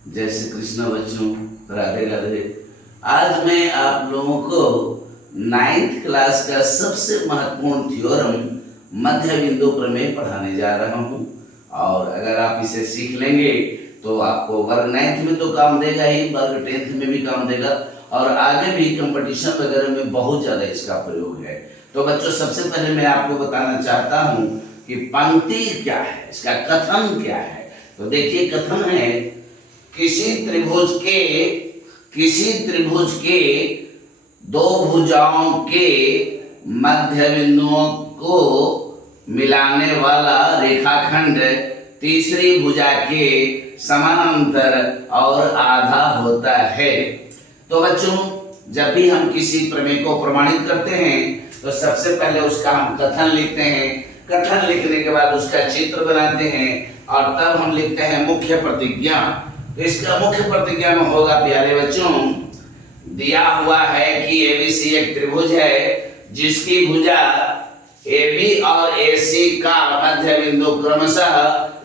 जय श्री कृष्ण बच्चों, राधे राधे। आज मैं आप लोगों को 9th क्लास का सबसे महत्वपूर्ण थ्योरम मध्य बिंदु प्रमेय पढ़ाने जा रहा हूँ। और अगर आप इसे सीख लेंगे तो आपको वर्ग 9th में तो काम देगा ही, वर्ग 10th में भी काम देगा और आगे भी कंपटीशन वगैरह में बहुत ज़्यादा इसका प्रयोग है। तो बच्चों, सबसे पहले मैं आपको बताना चाहता हूँ कि पंक्ति क्या है, इसका कथन क्या है। तो देखिए, कथन है किसी त्रिभुज के दो भुजाओं के मध्य बिंदुओं को मिलाने वाला रेखाखंड तीसरी भुजा के समानांतर और आधा होता है। तो बच्चों, जब भी हम किसी प्रमेय को प्रमाणित करते हैं तो सबसे पहले उसका हम कथन लिखते हैं। कथन लिखने के बाद उसका चित्र बनाते हैं और तब हम लिखते हैं मुख्य प्रतिज्ञा। तो इसका मुख्य प्रतिज्ञा में होगा, प्यारे बच्चों, दिया हुआ है कि एबीसी एक त्रिभुज है जिसकी भुजा AB और AC का मध्य बिंदु क्रमशः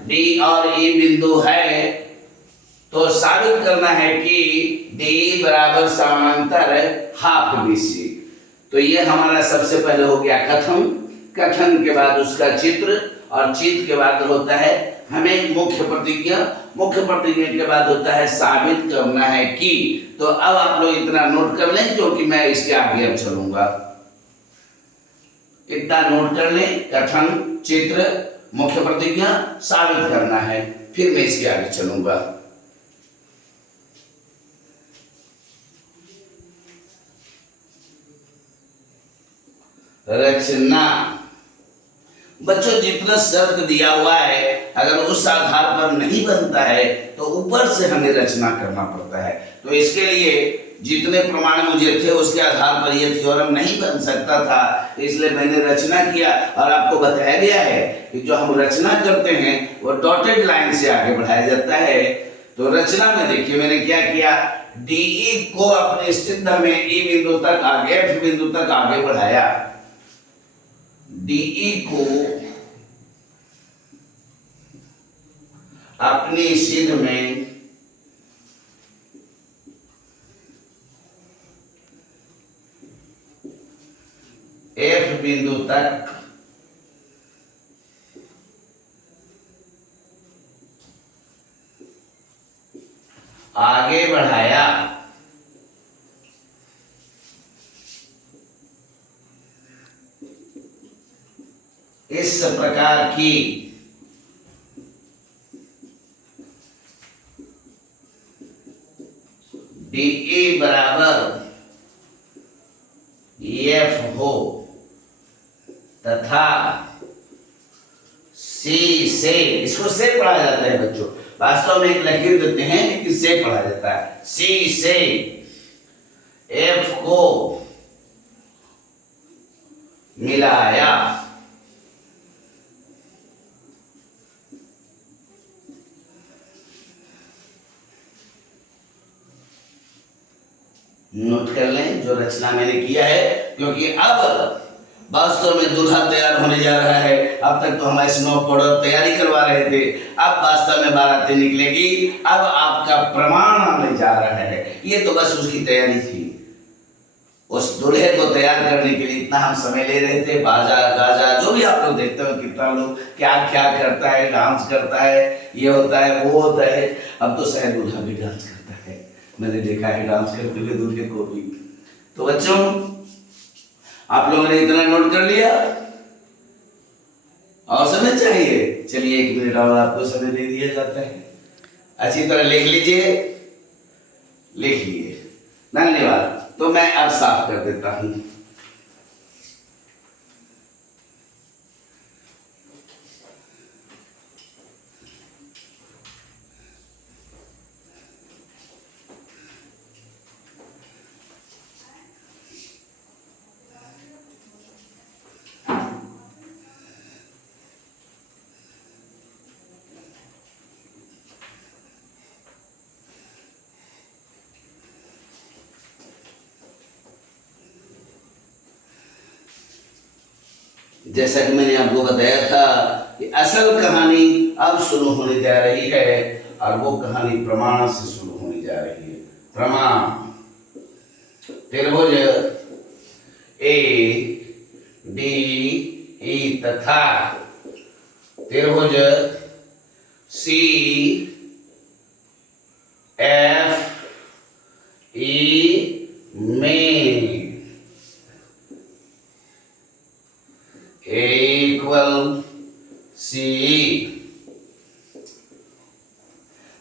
D और E बिंदु है। तो साबित करना है कि DE बराबर समानांतर हाफ BC। तो ये हमारा सबसे पहले हो गया कथन। कथन के बाद उसका चित्र और चित्र के बाद होता है हमें मुख्य प्रतिज्ञा। मुख्य प्रतिज्ञा के बाद होता है साबित करना है कि। तो अब आप लोग इतना नोट कर लें क्योंकि मैं इसके आगे अब चलूंगा। इतना नोट कर लें, कथन, चित्र, मुख्य प्रतिज्ञा, साबित करना है, फिर मैं इसके आगे चलूंगा। रचना। बच्चों, जितना शर्त दिया हुआ है अगर उस आधार पर नहीं बनता है तो ऊपर से हमें रचना करना पड़ता है। तो इसके लिए जितने प्रमाण मुझे थे उसके आधार पर यह थ्योरम नहीं बन सकता था, इसलिए मैंने रचना किया और आपको बताया गया है कि जो हम रचना करते हैं वो डॉटेड लाइन से आगे बढ़ाया जाता है। तो रचना में देखिए मैंने क्या किया, DE को अपने स्थित में E बिंदु तक आगे, F बिंदु तक आगे बढ़ाया। DE को अपनी सिद्ध में F बिंदु तक आगे बढ़ाया। इस प्रकार की DE बराबर EF हो तथा C से, इसको से पढ़ा जाता है बच्चों, वास्तव में एक लकीर देते हैं लेकिन से पढ़ा जाता है। C से F को मिलाया। नोट कर लें जो रचना मैंने किया है, क्योंकि अब वास्तव में दूल्हा तैयार होने जा रहा है। अब तक तो हमारे स्नो पाउडर तैयारी करवा रहे थे, अब वास्तव में बाराती निकलेगी। अब आपका प्रमाण आने जा रहा है। ये तो बस उसकी तैयारी थी। उस दूल्हे को तैयार करने के लिए इतना हम समय ले रहे थे, बाजा गाजा जो भी आप लोग देखते हो, कितना लोग क्या क्या करता है, डांस करता है, ये होता है वो होता है। अब तो शायद दूल्हा भी डांस करता है, मैंने देखा है डांस करते हुए दूल्हे को भी। तो बच्चों, आप लोगों ने इतना नोट कर लिया और समय चाहिए? चलिए 1 मिनट और आपको समय दे दिया जाता है। अच्छी तरह लिख लीजिए, लिख लिए। धन्यवाद। तो मैं अब साफ कर देता हूं। जैसा कि मैंने आपको बताया था कि असल कहानी अब शुरू होने जा रही है और वो कहानी प्रमाण से शुरू होने जा रही है। प्रमाण त्रिभुज ए डी ई तथा त्रिभुज सी एफ ई में ए इक्वल सी।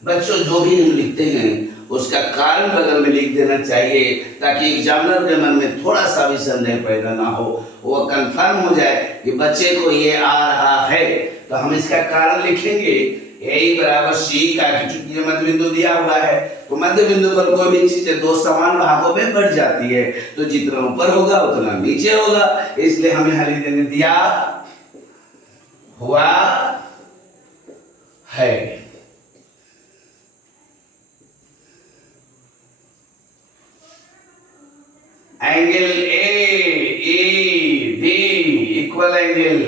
बच्चों जो भी हम लिखते हैं उसका कारण बगल में लिख देना चाहिए ताकि एग्जामिनर के मन में थोड़ा सा भी संदेह पैदा ना हो, वो कंफर्म हो जाए कि बच्चे को ये आ रहा है। तो हम इसका कारण लिखेंगे ए बराबर सी का, क्योंकि ये मध्य बिंदु दिया हुआ है तो मध्य बिंदु पर कोई भी चीज दो समान भागों में बढ़ जाती है, तो जितना ऊपर होगा उतना नीचे होगा, इसलिए हमें यहाँ लिख देंगे दिया हुआ है। Angle A D equal angle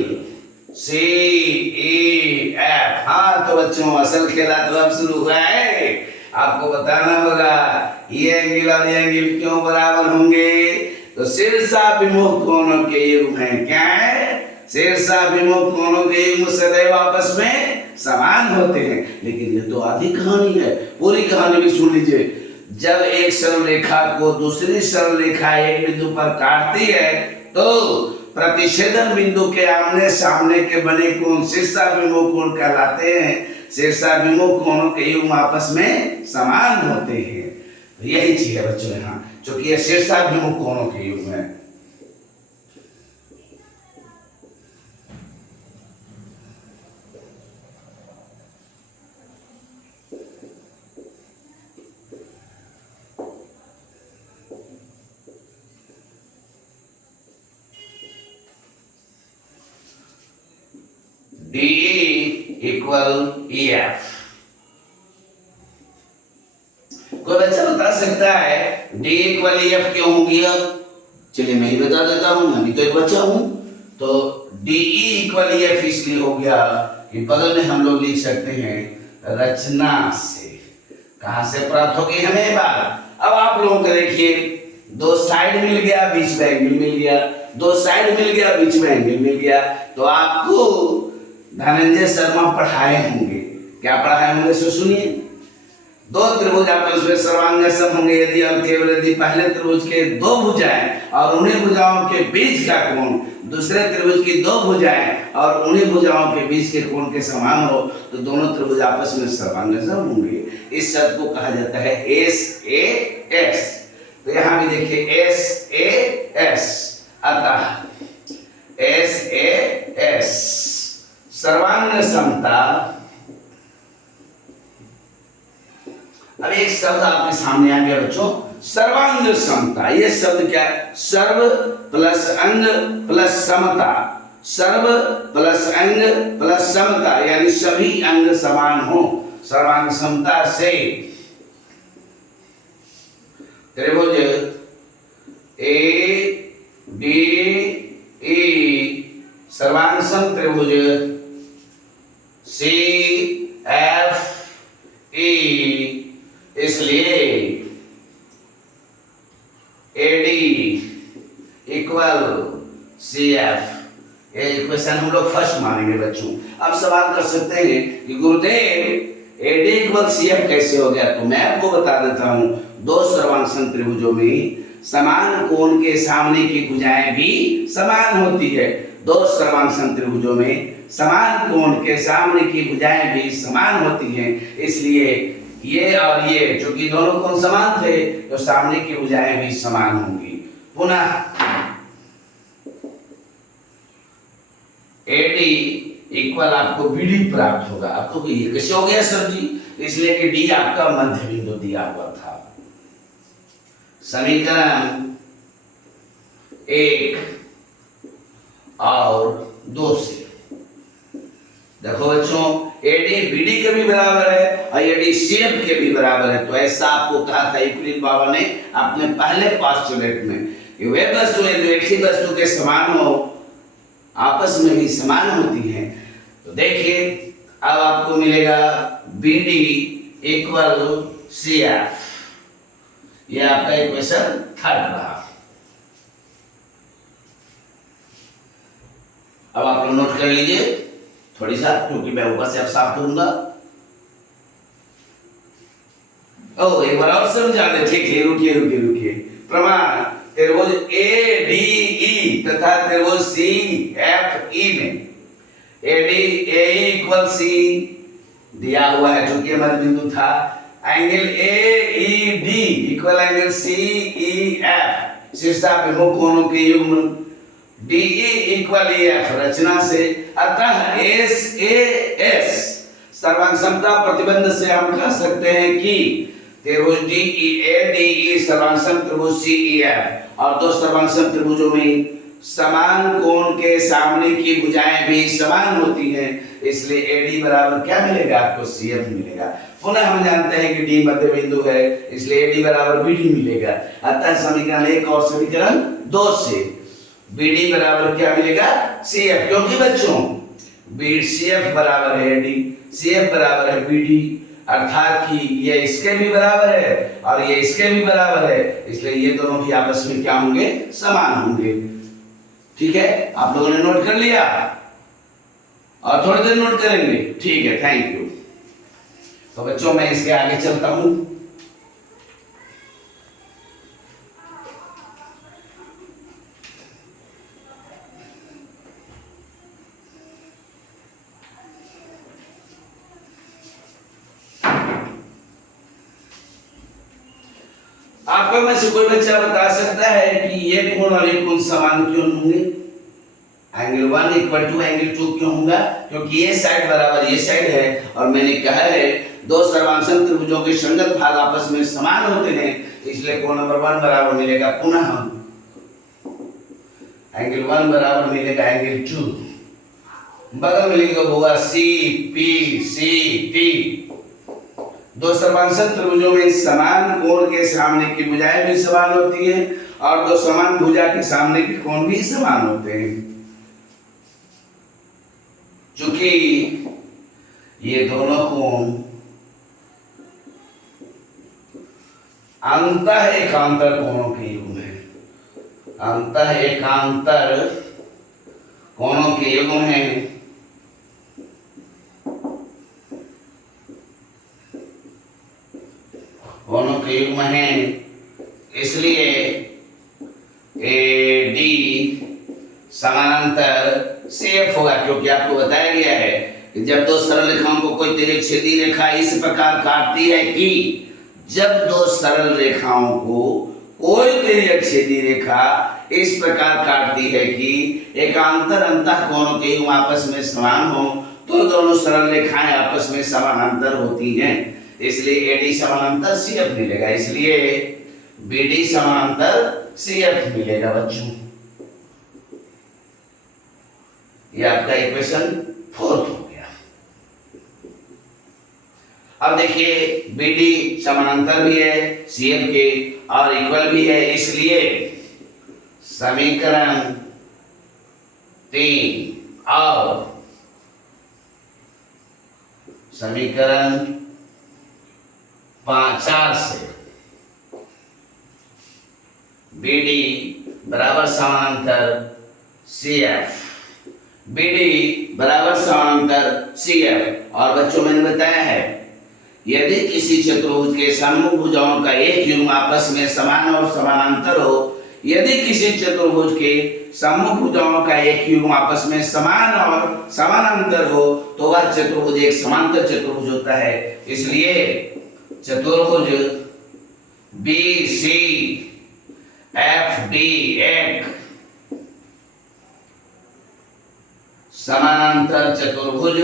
C E F. हाँ तो बच्चों असल खेला तो अब शुरू हुआ है, आपको बताना होगा ये एंगल और ये एंगल क्यों बराबर होंगे। तो शीर्षाभिमुख कोणों के युग्म है, क्या है, शीर्षाभिमुख कोणों के युग्म सदैव आपस में समान होते हैं। लेकिन ये तो आधी कहानी है, पूरी कहानी भी सुन लीजिए। जब एक सरल रेखा को दूसरी सरल रेखा एक बिंदु पर काटती है तो प्रतिच्छेदन बिंदु के आमने सामने के बने कोण शीर्षाभिमुख कोण कहलाते हैं। शीर्षाभिमुख कोणों के युग्म आपस में समान होते हैं। तो यही चीज है बच्चों यहाँ, क्योंकि ये शीर्षाभिमुख कोणों के युग्म है। D equal E F. कोई बच्चा बता सकता है डी इक्वल ई एफ क्यों हो गया? चलिए मैं ही बता देता हूं, मैं भी तो एक बच्चा हूं। तो डी इक्वल ई एफ इसलिए हो गया कि बगल में हम लोग लिख सकते हैं रचना से। कहां से प्राप्त होगी हमें बात? अब आप लोगों को देखिए, दो साइड मिल गया, बीच में एंगल मिल गया, दो साइड मिल गया, बीच में एंगल मिल गया। तो आपको धनंजय शर्मा पढ़ाए होंगे, क्या पढ़ाए होंगे सो सुनिए। दो त्रिभुज आपस में सर्वांग सम होंगे यदि और केवल यदि पहले त्रिभुज के दो भुजाएं और उन्हीं भुजाओं के बीच का कोण दूसरे त्रिभुज की दो भुजाएं और उन्हीं भुजाओं के बीच के कोण के समान हो तो दोनों त्रिभुज आपस में सर्वांग सम होंगे। इस शब्द को कहा जाता है एस ए एस। तो यहां भी देखिए एस ए एस, अतः एस ए एस सर्वांग समता। अब एक शब्द आपके सामने आ गया बच्चों, सर्वांग समता। ये शब्द क्या है? सर्व प्लस अंग प्लस समता, सर्व प्लस अंग प्लस समता, यानी सभी अंग समान हो। सर्वांग समता से त्रिभुज ए डी ई सर्वांग सम त्रिभुज सी एफ ई, इसलिए एडी इक्वल सी एफ। ये इक्वेशन हम लोग फर्स्ट मानेंगे बच्चों। अब सवाल कर सकते हैं कि गुरुदेव एडी इक्वल सी एफ कैसे हो गया? तो मैं आपको बता देता हूं, दो सर्वांग त्रिभुजों में समान कोण के सामने की भुजाएं भी समान होती है। दो सर्वांग त्रिभुजों में समान कोण के सामने की भुजाएं भी समान होती हैं, इसलिए ये और ये चूंकि दोनों कोण समान थे तो सामने की भुजाएं भी समान होंगी। पुनः एडी इक्वल आपको बीडी प्राप्त होगा। आपको ये कैसे हो गया सर जी? इसलिए कि डी आपका मध्य बिंदु दिया हुआ था। समीकरण 1 और 2 से देखो बच्चों, एडी बीडी के भी बराबर है और एडी सीएफ के भी बराबर है। तो ऐसा आपको कहा था यूक्लिड बाबा ने अपने पहले पोस्टुलेट में कि वे वस्तुएं जो एक ही वस्तु के समान हो आपस में भी समान होती हैं। तो देखिए अब आपको मिलेगा बीडी इक्वल सी एफ। ये आपका इक्वेशन थर्ड रहा। अब आप लोग नोट कर लीजिए थोड़ी सा, क्योंकि मैं ऊपर से अब साफ करूंगा। ओ एक बार और समझा दे। ठीक है, रुकिए रुकिए रुकिए। प्रमाण त्रिभुज ए डी ई तथा त्रिभुज सी एफ ई में ए इक्वल सी दिया हुआ है, जो कि हमारा बिंदु था। Angle A E D equal angle C E F शीर्षाभिमुख कोणों के युग्म डीई इक्वल एफ रचना से। अतः एस ए एस सर्वांग समता प्रतिबंध से हम कह सकते हैं कि त्रिभुज डीई ए डीई सर्वांग त्रिभुज सीईएफ और दो सर्वांग त्रिभुजों में समान कोण के सामने की भुजाएं भी समान होती हैं, इसलिए एडी बराबर क्या मिलेगा आपको? सीएफ मिलेगा। पुनः हम जानते हैं कि डी मध्य बिंदु है, इसलिए एडी बराबर बीडी मिलेगा। अतः समीकरण 1 और समीकरण 2 से बीडी बराबर क्या मिलेगा? सीएफ, क्योंकि बच्चों बी सीएफ बराबर है एडी, सीएफ बराबर है बीडी, अर्थात कि ये इसके भी बराबर है और ये इसके भी बराबर है, इसलिए ये दोनों भी आपस में क्या होंगे? समान होंगे। ठीक है, आप लोगों ने नोट कर लिया और थोड़ी देर नोट करेंगे। ठीक है, थैंक यू। तो बच्चों मैं इसके आगे चलता हूं। आपको में से कोई बच्चा बता सकता है कि ये कोण और ये कोण समान क्यों होंगे? एंगल 1 इक्वल टू एंगल 2 क्यों होगा? क्योंकि ये साइड बराबर ये साइड है और मैंने कहा है दो सर्वांग त्रिभुजों के संगत भाग आपस में समान होते हैं, इसलिए कोण नंबर 1 बराबर मिलेगा पुनः एंगल 1 बराबर मिलेगा एंगल 2। बगल में लिख दो होगा सी पी सी टी। दो सर्वांग त्रिभुजों में समान कोण के सामने की भुजाएं भी समान होती हैं और दो समान भुजा के सामने के कोण भी समान होते हैं। चूंकि ये दोनों कोण अंतः एकांतर कोणों के युग्म है, अंतः एकांतर कोणों के युग्म है, कोणों के युग्म है, इसलिए ए डी समानांतर सीएफ होगा। क्योंकि आपको बताया गया है कि जब दो सरल रेखाओं को कोई तिर्यक-छेदी रेखा इस प्रकार काटती है कि जब दो सरल रेखाओं को कोई तिर्यक-छेदी रेखा इस प्रकार काटती है कि एकांतर अंतः कोणों के युग्म आपस में समान हो, तो दोनों सरल रेखाएं आपस में समानांतर होती हैं, इसलिए एडी समानांतर सीएफ मिलेगा। इसलिए बीडी समानांतर सीएफ मिलेगा बच्चों। ये आपका इक्वेशन 4 हो गया। अब देखिए बीडी समानांतर भी है सीएफ के और इक्वल भी है, इसलिए समीकरण 3 और समीकरण 4 से बीडी बराबर समानांतर सीएफ, बीडी बराबर समानांतर सीएफ। और बच्चों मैंने बताया है यदि किसी चतुर्भुज के सम्मुख भुजाओं का एक युग्म आपस में समान और समानांतर हो, यदि किसी चतुर्भुज के सम्मुख भुजाओं का एक युग्म आपस में समान और समानांतर हो तो वह चतुर्भुज एक समांतर चतुर्भुज होता है। इसलिए चतुर्भुज बी सी एफ डी एक समानांतर चतुर्भुज।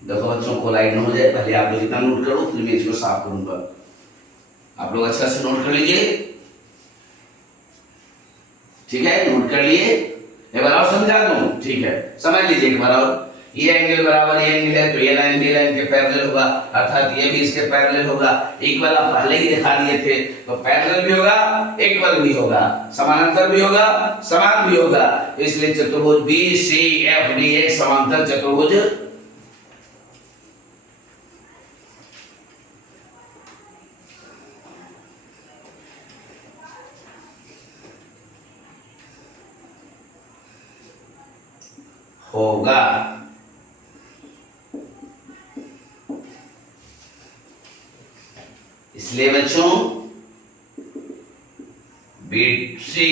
देखो बच्चों को लाइट न हो जाए, पहले आप लोग इतना नोट करो, फिर मैं इसको साफ करूंगा। आप लोग अच्छा से नोट कर लीजिए। ठीक है, नोट कर लिए। एक बार और समझा दूं? ठीक है, समझ लीजिए एक बार और। ये एंगल बराबर ये एंगल है तो ये लाइन भी लाइन के पैरेलल होगा, अर्थात ये भी इसके पैरेलल होगा। इक्वल आप पहले ही दिखा दिए थे, तो पैरेलल भी होगा, इक्वल भी होगा, समानांतर भी होगा, समान भी होगा। इसलिए चतुर्भुज बी सी एफ डी एक समांतर चतुर्भुज होगा। इसलिए बच्चों BC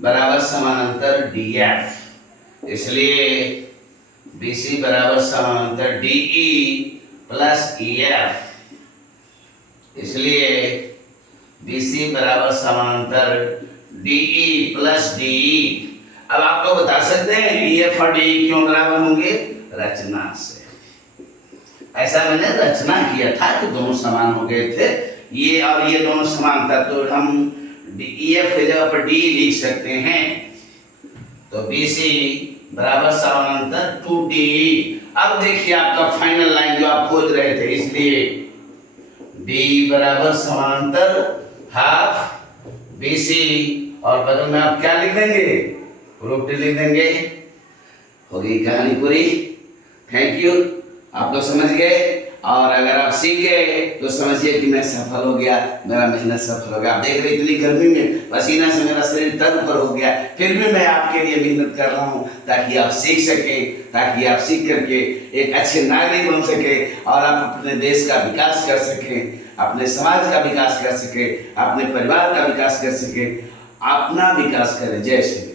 बराबर समानांतर DF, इसलिए BC बराबर समानांतर DE प्लस EF, इसलिए BC बराबर समानांतर DE प्लस DE। अब आप लोग बता सकते हैं EF और DE क्यों बराबर होंगे? रचना से। ऐसा मैंने रचना किया था कि दोनों समान हो गए थे, ये और ये दोनों समान था, तो हम EF की जगह पर D लिख सकते हैं। तो BC बराबर समानांतर 2DE। अब देखिए आपका फाइनल लाइन जो आप खोज रहे थे, इसलिए D बराबर समानांतर हाफ BC, और बगल में आप क्या लिख देंगे? रूट लिख देंगे। हो गई कहानी पूरी। थैंक यू, आप लोग समझ गए, और अगर आप सीख गए तो समझिए कि मैं सफल हो गया, मेरा मेहनत सफल हो गया। आप देख रहे इतनी गर्मी में पसीना से मेरा शरीर तर ऊपर हो गया, फिर भी मैं आपके लिए मेहनत कर रहा हूँ ताकि आप सीख सकें, ताकि आप सीख करके एक अच्छे नागरिक बन सके और आप अपने देश का विकास कर सकें, अपने समाज का विकास कर सके, अपने परिवार का विकास कर सके, अपना विकास करें। जय श्री